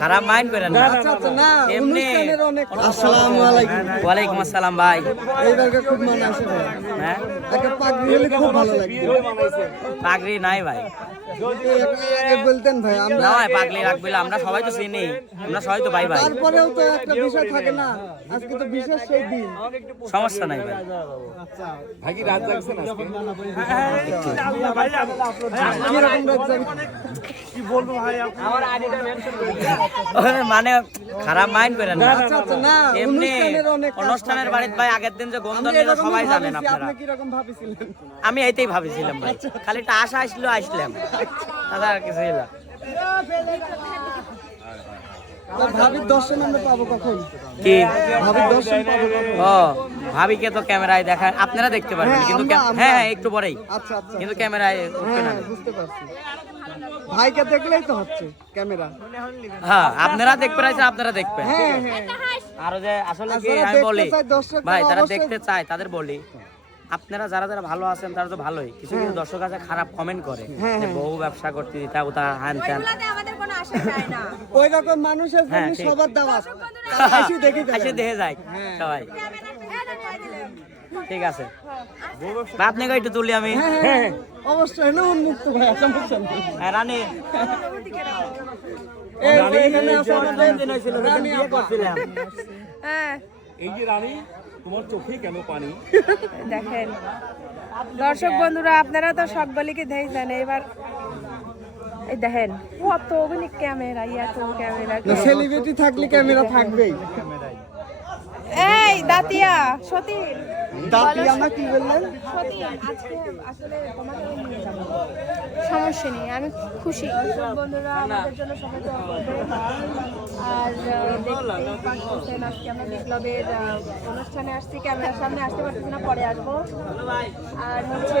খারাপ মাইন্ড করেন না। আচ্ছা আচ্ছা না এমনি আসসালামু আলাইকুম। ওয়ালাইকুম আসসালাম ভাই। এইবারকে খুব মনে আসে হ্যাঁ? একটা পাগড়ি হলে খুব ভালো লাগবে পাগড়ি নাই ভাই। বলতেন ভাই আমরা না ভাই পাগড়ি রাখবে আমরা সবাই তো চিনি। আমরা সবাই তো ভাই ভাই। তারপরেও তো একটা বিষয় থাকে না আজকে তো বিশেষ সেই দিন। সমস্যা নাই ভাই। মানে খারাপ মাইন্ড করেন না। আচ্ছা আচ্ছা না এমনি অনুষ্ঠানের। বাড়িতে ভাই আগের দিন যে গন্ধ এরকমই সবাই জানেন আপনারা। আপনি কীরকম ভাবিছিলেন? আমি এইটাই ভাবিছিলাম ভাই। খালি একটা আশা আসলো আসলাম। দাদা আর কিছু তো ভাবির দর্শন আমরা পাবো কখন? কি? ভাবির দর্শন পাবো কখন? ভাবিকে তো ক্যামেরায় দেখা আপনারা দেখতে পারবেন হ্যাঁ, কিন্তু হ্যাঁ হ্যাঁ একটু পরেই। আচ্ছা আচ্ছা কিন্তু ক্যামেরায় উঠবে না। হ্যাঁ বুঝতে পারছি। ভাইকে দেখলেই তো হচ্ছে ক্যামেরা। হ্যাঁ আপনারা দেখতে পাচ্ছেন আপনারা দেখবেন। হ্যাঁ হ্যাঁ। আরও যে আসলে কি আমি বলি ভাই যারা দেখতে চায় তাদের বলি আপনারা যারা যারা ভালো আছেন তারা তো ভালোই। কিছু কিছু দর্শক আছে খারাপ কমেন্ট করে যে। বহু ব্যবসা করতে দিতা হ্যান ত্যান। ওই রকম মানুষের। সবার দাওয়াত দেখে যাবে। এসে দেখে যায়। সবাই। ঠিক আছে। আপনাকে একটু তুলি আমি। হ্যাঁ, হ্যাঁ, অবশ্যই হলো উন্মুক্ত ভাই সমস্যা নেই। হ্যাঁ, রানী। এই এখানে আছে দিন হয়েছিল রানী বিয়ে করছিলাম। হ্যাঁ। এই যে রানী তোমার চোখে কেন পানি? দেখেন দর্শক বন্ধুরা আপনারা তো সকলকে দেখছেন এবার এই দেখেন কত অভিনয় ক্যামেরা এত ক্যামেরা। না সেলিব্রিটি থাকলে ক্যামেরা থাকবেই। এই দাতিয়া সতী। দাঁতি আমরা কি বললেন? সতী আজকে আসলে তোমাকে নিয়ে যাব। সমস্যা নেই আমি খুশি। বন্ধুরা আমাদের জন্য দোয়া করবেন আর দেখতেই আজকে আমরা বিপ্লবের অনুষ্ঠানে আসছি ক্যামেরার সামনে আসতে পারতেছি না পরে আসব। আর হচ্ছে